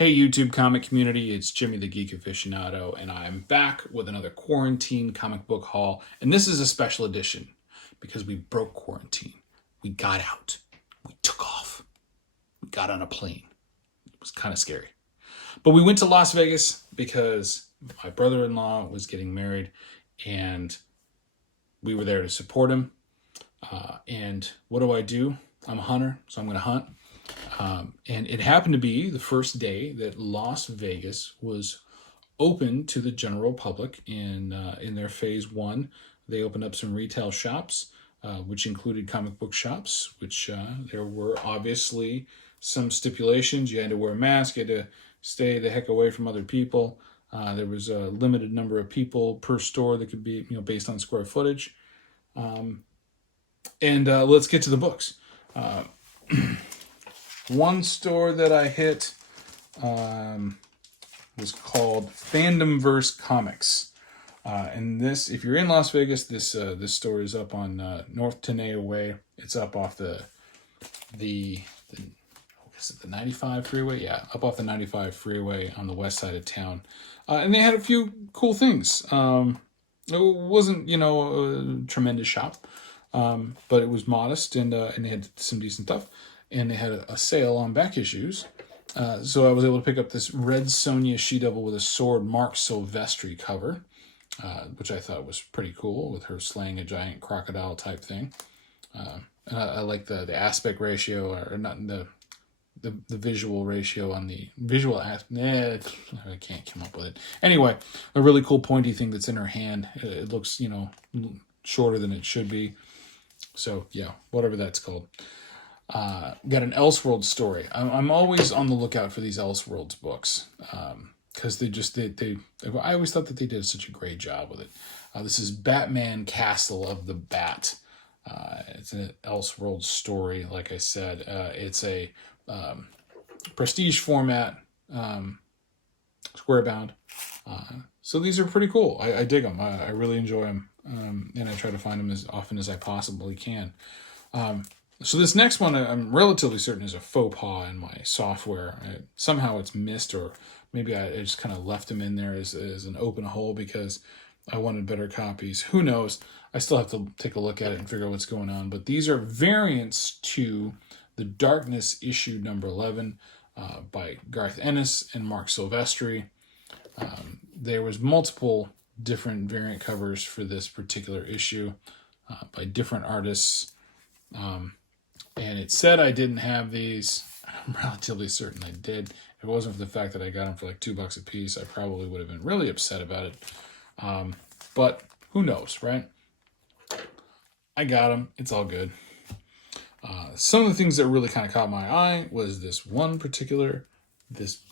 Hey YouTube comic community, it's Jimmy the Geek Aficionado, and I'm back with another quarantine comic book haul. And this is a special edition because we broke quarantine. We got out. We took off. We got on a plane. It was kind of scary. But we went to Las Vegas because my brother-in-law was getting married and we were there to support him. And what do? I'm a hunter, so I'm going to hunt. And it happened to be the first day that Las Vegas was open to the general public in their phase one. They opened up some retail shops, which included comic book shops, which there were obviously some stipulations. You had to wear a mask, you had to stay the heck away from other people. There was a limited number of people per store that could be, based on square footage. And let's get to the books. One store that I hit was called Fandomverse Comics. And this, if you're in Las Vegas, this store is up on North Tenaya Way. It's up off the 95 freeway? Yeah, up off the 95 freeway on the west side of town. And they had a few cool things. It wasn't, a tremendous shop, but it was modest, and they had some decent stuff. And they had a sale on back issues. So I was able to pick up this Red Sonja She-Devil with a sword Mark Silvestri cover, which I thought was pretty cool, with her slaying a giant crocodile type thing. And I like the aspect ratio, or not the visual ratio on the visual I can't come up with it. Anyway, a really cool pointy thing that's in her hand. It looks, shorter than it should be. So yeah, whatever that's called. Got an Elseworlds story. I'm always on the lookout for these Elseworlds books, because I always thought that they did such a great job with it. This is Batman Castle of the Bat. It's an Elseworlds story. Like I said, it's a prestige format, square bound. So these are pretty cool. I dig them. I really enjoy them, and I try to find them as often as I possibly can. So this next one, I'm relatively certain is a faux pas in my software. Somehow it's missed, or maybe I just kind of left them in there as an open hole because I wanted better copies. Who knows? I still have to take a look at it and figure out what's going on. But these are variants to The Darkness issue number 11 by Garth Ennis and Mark Silvestri. There was multiple different variant covers for this particular issue by different artists. And it said I didn't have these. I'm relatively certain I did. If it wasn't for the fact that I got them for like $2 a piece, I probably would have been really upset about it. But who knows, right? I got them. It's all good. Some of the things that really kind of caught my eye was this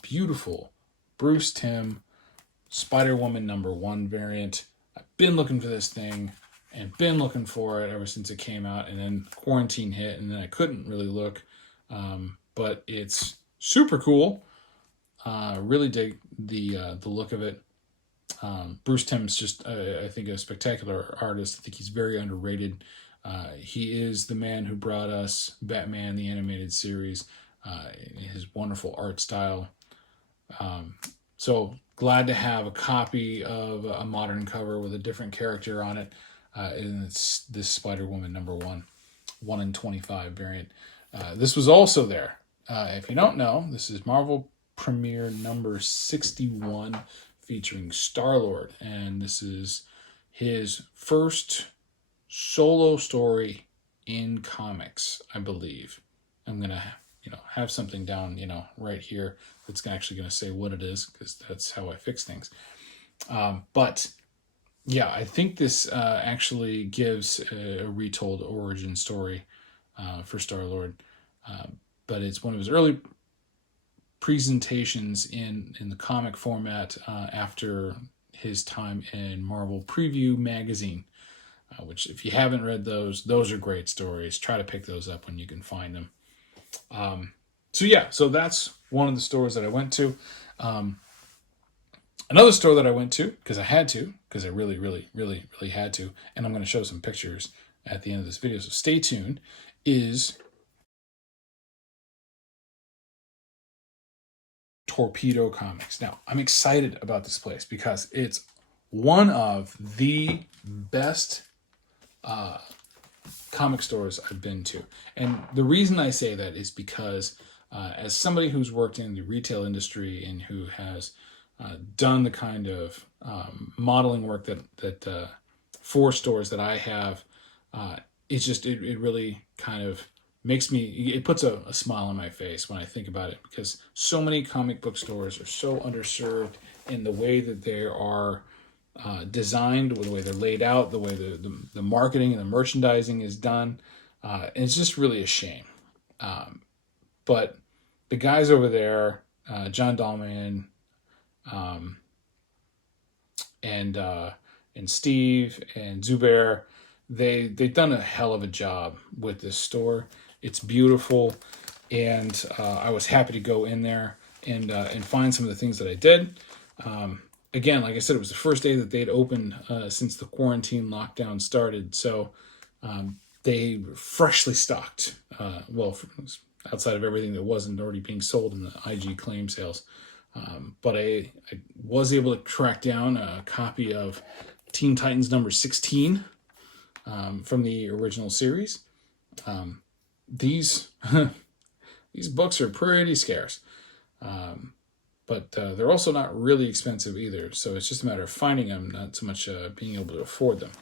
beautiful Bruce Timm Spider-Woman number 1 variant. I've been looking for this thing and been looking for it ever since it came out, and then quarantine hit, and then I couldn't really look. But it's super cool. Really dig the look of it. Bruce Timm's just, I think, a spectacular artist. I think he's very underrated. He is the man who brought us Batman, the animated series, his wonderful art style. So glad to have a copy of a modern cover with a different character on it. And it's this Spider-Woman number 1 in 25 variant. This was also there. If you don't know, this is Marvel Premiere number 61 featuring Star-Lord. And this is his first solo story in comics, I believe. I'm going to have something down, right here that's actually going to say what it is, because that's how I fix things. But yeah, I think this actually gives a retold origin story for Star-Lord. But it's one of his early presentations in the comic format after his time in Marvel Preview magazine, which if you haven't read those are great stories. Try to pick those up when you can find them. So that's one of the stores that I went to. Another store that I went to, because I had to, because I really, really, really, really had to, and I'm going to show some pictures at the end of this video, so stay tuned, is Torpedo Comics. Now, I'm excited about this place because it's one of the best comic stores I've been to. And the reason I say that is because as somebody who's worked in the retail industry and who has done the kind of modeling work that for stores that I have, it really kind of it puts a smile on my face when I think about it, because so many comic book stores are so underserved in the way that they are designed, the way they're laid out, the way the marketing and the merchandising is done. And it's just really a shame. But the guys over there, John Dahlman, and Steve and Zubair, they've done a hell of a job with this store. It's beautiful, and I was happy to go in there and find some of the things that I did. Again, like I said, it was the first day that they'd opened since the quarantine lockdown started, so they freshly stocked. Outside of everything that wasn't already being sold in the IG claim sales. But I was able to track down a copy of Teen Titans number 16 from the original series. These books are pretty scarce, but they're also not really expensive either. So it's just a matter of finding them, not so much being able to afford them.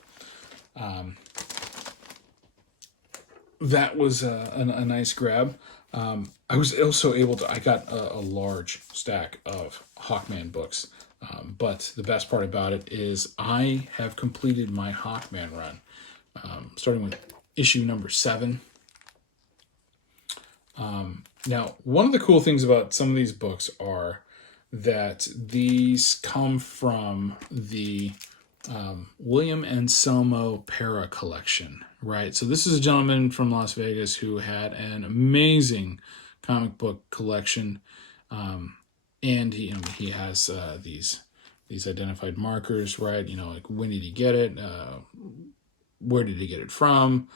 That was a nice grab. I was also able to, I got a large stack of Hawkman books. But the best part about it is I have completed my Hawkman run, starting with issue number 7. Now, one of the cool things about some of these books are that these come from the William Anselmo Para collection, right? So this is a gentleman from Las Vegas who had an amazing comic book collection, and he has these identified markers, right? Like, when did he get it? Where did he get it from?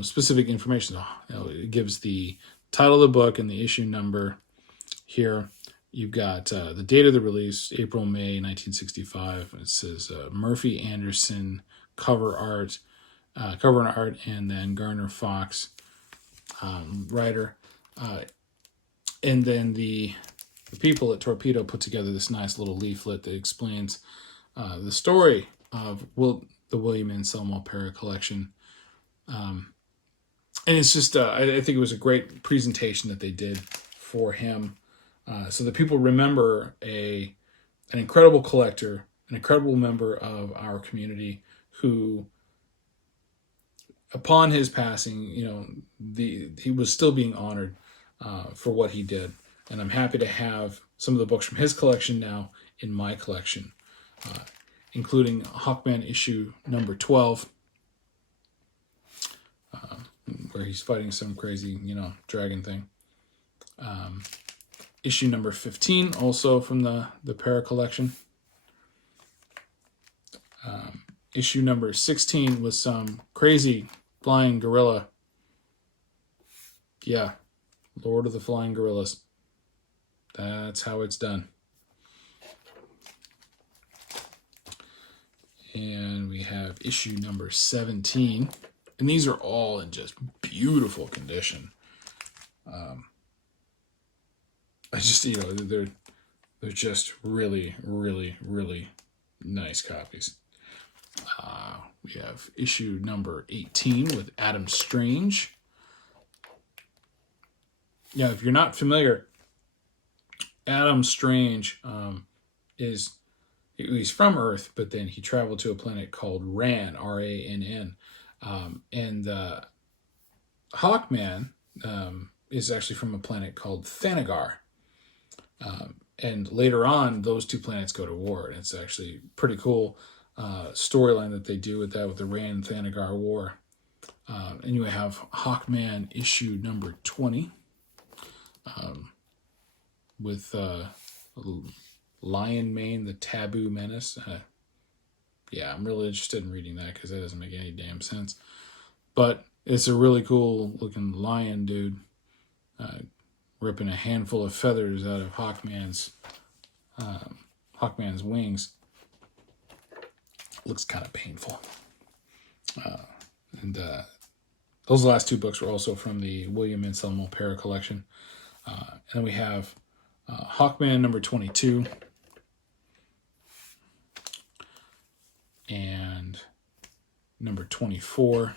Specific information. It gives the title of the book and the issue number here. You've got the date of the release, April, May 1965. It says Murphy Anderson cover and art, and then Garner Fox writer. And then the people at Torpedo put together this nice little leaflet that explains the story of the William Anselmo Para collection. And it's just, I think it was a great presentation that they did for him. So that people remember an incredible collector, an incredible member of our community who, upon his passing, he was still being honored for what he did. And I'm happy to have some of the books from his collection now in my collection, including Hawkman issue number 12, where he's fighting some crazy, dragon thing. Issue number 15, also from the Para collection. Issue number 16 with some crazy flying gorilla. Yeah, Lord of the Flying Gorillas. That's how it's done. And we have issue number 17. And these are all in just beautiful condition. They're just really, really, really nice copies. We have issue number 18 with Adam Strange. Now, if you're not familiar, Adam Strange he's from Earth, but then he traveled to a planet called Rann, Rann. And Hawkman is actually from a planet called Thanagar. And later on, those two planets go to war, and it's actually pretty cool storyline that they do with that, with the Rann Thanagar war. And you have Hawkman issue number 20 with Lion Mane, the Taboo Menace. Yeah, I'm really interested in reading that because that doesn't make any damn sense. But it's a really cool looking lion dude. ripping a handful of feathers out of Hawkman's wings. Looks kind of painful. And those last 2 books were also from the William Anselmo Para collection. And then we have Hawkman number 22. And number 24.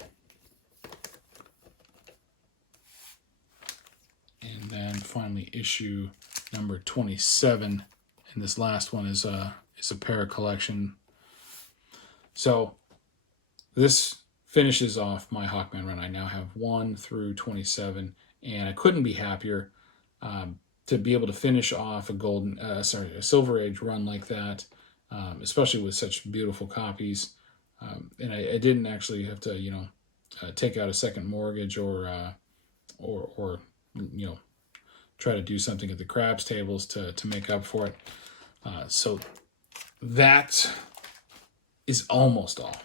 And then finally issue number 27. And this last one is a Para collection. So this finishes off my Hawkman run. I now have 1 through 27, and I couldn't be happier to be able to finish off a Silver Age run like that, especially with such beautiful copies. And I didn't actually have to, take out a second mortgage or try to do something at the craps tables to make up for it. So that is almost all.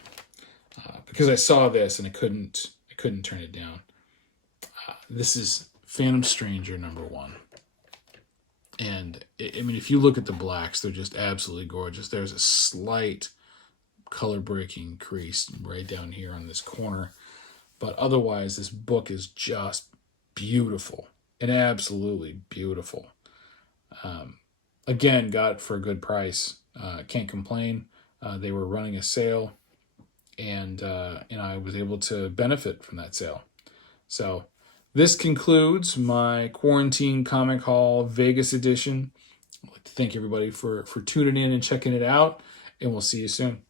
Because I saw this and I couldn't turn it down. This is Phantom Stranger number 1. And I mean, if you look at the blacks, they're just absolutely gorgeous. There's a slight color breaking crease right down here on this corner. But otherwise, this book is just beautiful and absolutely beautiful. Again, got it for a good price. Can't complain. They were running a sale, and I was able to benefit from that sale. So this concludes my Quarantine Comic Haul Vegas edition. I'd like to thank everybody for tuning in and checking it out, and we'll see you soon.